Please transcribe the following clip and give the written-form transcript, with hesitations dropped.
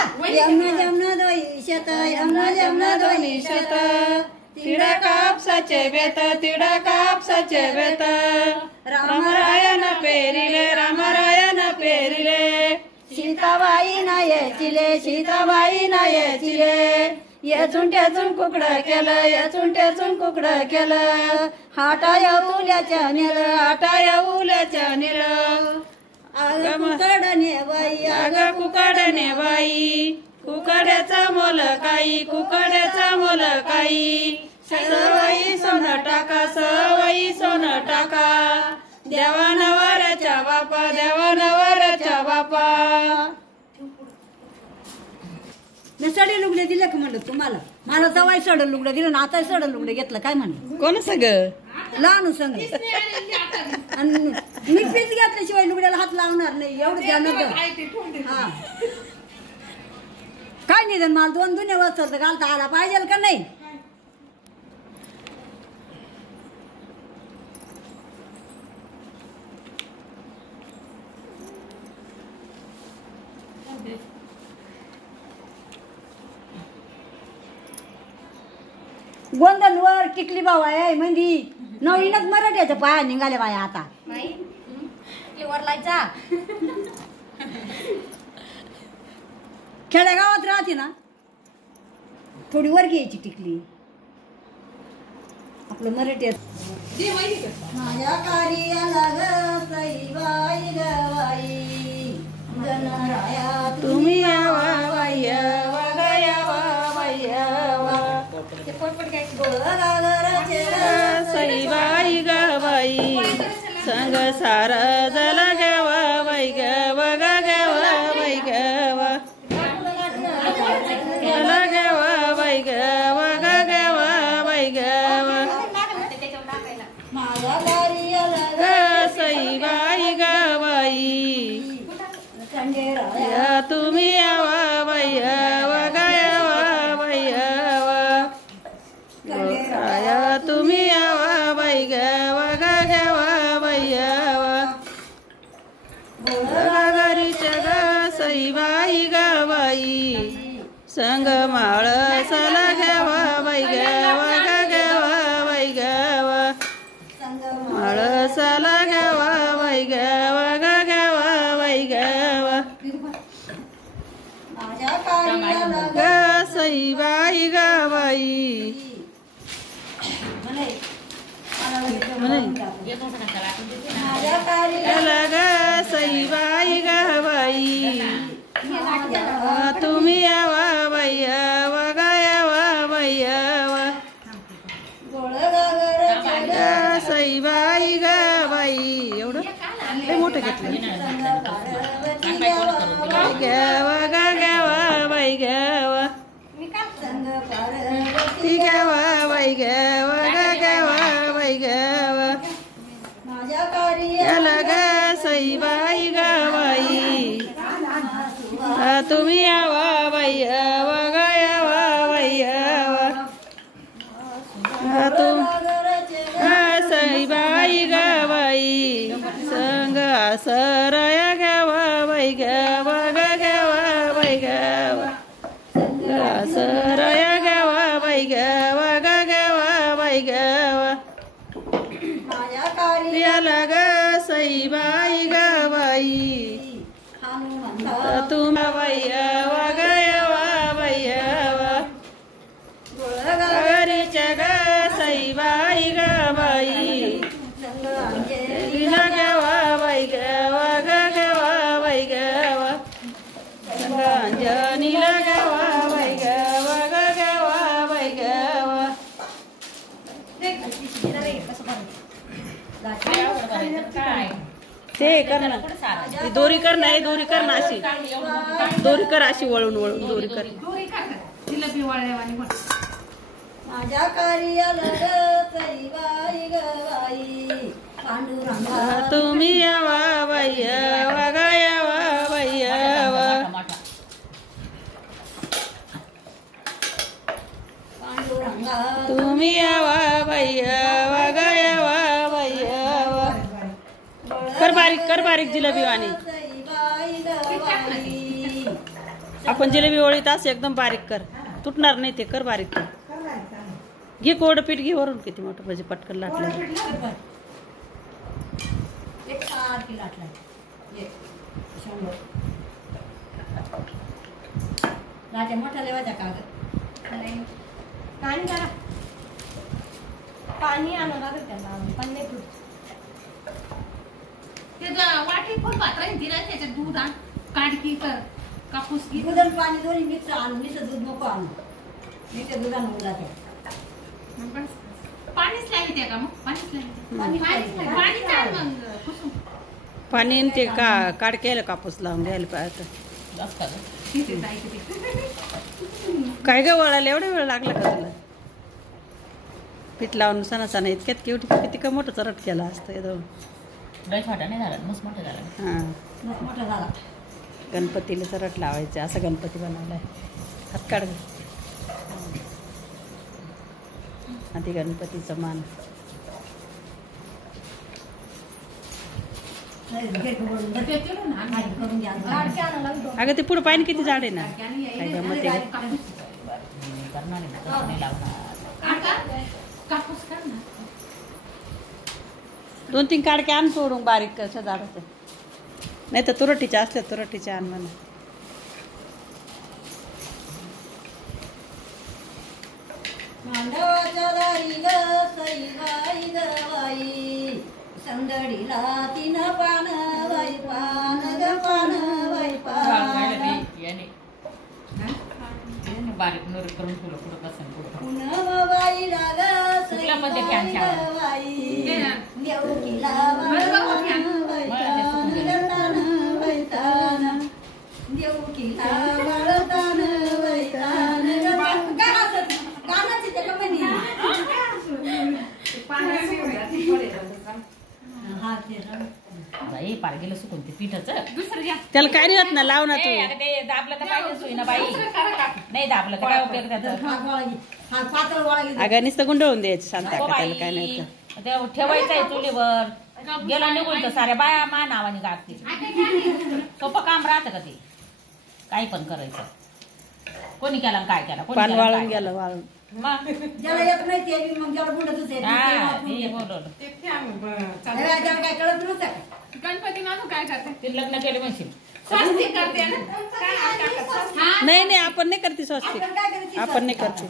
यमुना जमुना दोई शेत यमुना जमुना दोई शेत तिडा कापसाचे बेत तिडा कापसाचे बेत रामरायन पेरिले रामरायन पेरिले सीताबाई नायचिले सीताबाई नायचिले येचून त्याचून कुकडं केलं येचून त्याचून कुकडं केलं हाटाया उल्याच्या नेलं हाटाया उल्याच्या नेलं आग कुकडने बाई आग कुकडने बाई कुकड्याचा मोल काही कुकड्याचा मोल काही सवई सोन टाका सवई सोन टाका देवानवरच्या बापा देवानवरच्या बापा मी सडे लुगडे दिले का म्हणलं तुम्हाला मला तवाय सड लुगडं दिलं ना आता सड लुगडं घेतलं काय म्हणलं कोण सग लहान संग आणि मी पीस घेतल्याशिवाय लुगड्याला हात लावणार नाही एवढं ध्यान हा काय निधन मला 2 दुन्या वस्त्र घालता आला पाहिजे का नाही गोंधनवर टिकली बाबा आहे म्हणजे नवीनच मराठ्याच्या पाया निघाले बाया आता वरलायचा खेड्यागावात राहते ना थोडी वर घ्यायची टिकली आपलं मराठ्यात माझ्या कार्याला ग सईबाई गवाई गणराया तुम्ही यावा बाई यावा यावा बाई यावा सईबाई गवाई संग सार जल गवा बाई गवा गवा बाई गवा जल गवा बाई गवा गवा बाई गवा सईबाई गवाई तुम्ही यावा बाई यावा गयावा बाई यावा तुम्ही यावा बाई गवा गवा बाई यावा घरीच्या ग सईबाई गवाई संग माळ सला घ्यावा बाई गवा गवा बाई गवा माळ सला घ्यावा बाई गवा गवा बाई गवा ग सईबाई गवाई लग सईबाई गवाई तुम्ही यावा बाई यावा गयावा बाई यावा सईबाई गवाई एवढं लय मोठं घेतलं गवा गवा बाई गवा ती गवा बाई गवा गवा बाई गवा लग सईबाई गवाई तुम्ही यावा बाई यावा गयावा बाई यावा तुम सईबाई गवाई संग सरया गवा बाई गवा गवा बाई गवा सरया गवा बाई गवा गवा बाई गवा लग सईबाई गवाई तुम बाई यावा गयावा बाई यावा घरीच्या ग सईबाई गवाई लीला गवा बाई गवा गवा बाई गवा अंजनीला गवा बाई गवा गवा बाई गवा ते कर ना दोरी कर ना दोरी कर ना अशी दोरी कर अशी वळून वळून दोरी कर माझ्या कार्याला सईबाई गवाई पांडुरंगा तुम्ही यावा बाई यावा गयावा बाई यावा पांडुरंगा तुम्ही यावा बाई यावा गयावा बाई यावा कर बारीक जिलेबी वाणी आपण जिलेबी ओळीत असं एकदम बारीक कर, तुटणार नाही ते, कर बारीक कर. घे कोरडं पीठ घे वरून, किती मोठं म्हणजे पटकन लाटलं. एक सारखी लाटलाय. एक 100 लाट्या मोठ्या लेवायच्या कागद पाणी करा, पाणी आणून लागेल त्याला, पाणी वाटी पण पात्र दिला त्याच्यात दूध आण, काढकी कर, कापूस घे. दूध आणि पाणी दोन्ही मिक्स आणून, नुसतं दूध नको आणू, नुसतं दूध आणून जाते. पाणीच लागते का मग? पाणीच लागते. पाणी पाणी काढ मग कुसुम. पाणी आणि ते काढ केलं कापूस लावून घ्यायला पाहिजे. तिथे जायचं ते. काय ग वळायला एवढा वेळ लागला का तुला? पीठ लावून सणा इतक्यात किती का मोठं चरट केला असतं एकदम. छोटा नाही झाला, मस्त मोठा झाला. हां, मोठा झाला. गणपतीला चरट लावायचे, असं गणपती बनवलाय. हात काढ गं. आधी गणपतीचं मान. करून घ्या. अगं ते पुढं पाणी किती जाड आहे ना, काय गमत आहे. कापूस काढ ना. 2-3 काडके आण सोडून बारीक कसं झाडाचं. नाही तर तुरटीच्या असल्या तुरटीच्या आण म्हणा. मांडवाच्या दारी ग सई बाई ग बाई, संदडीला 3 पान बाई, पान ग पान बाई पान. बारीक नोर करून तुला पुढं पसंत पुढं. पुनम बाईला ग सई बाई ग बाई, देवकीला वरदान बाई तान बाई तान, देवकीला वरदान बाई तान. काय हसत? गाण्याची ते कंपनी. हा ते बाई पार गेलं सुकून ते पिठाचं. दुसरं घ्या. त्याला काय नाही होत ना, लाव ना तू. ते दाबलं तर पाहिजे सोयी ना बाई. नाही दाबलं तर काय उपयोग त्याचा. पातळ वाळली. अगं नुसतं गुंडळून द्यायचं, सांगता का त्याला काय नाही होतं. ते ठेवायचंय चुलीवर, गेला निघून तर साऱ्या बाया मा नावाने गागते. सोपं काम राहतं का ते? काही पण करायचं. कोणी केला काय केला, कोणी पान केला वाळून काय गेलं, वाळून. मग ज्याला येत नाही ते बी मग ज्याला बुंडतच आहे, हा, ते ते बोलवलं. त्याला काय कळत नव्हतं का? गणपती मानू काय करते? ते लग्न केले म्हणशील स्वस्तिक करते ना. नाही आपण नाही करते स्वस्तिक, आपण काय करायची? आपण नाही करते.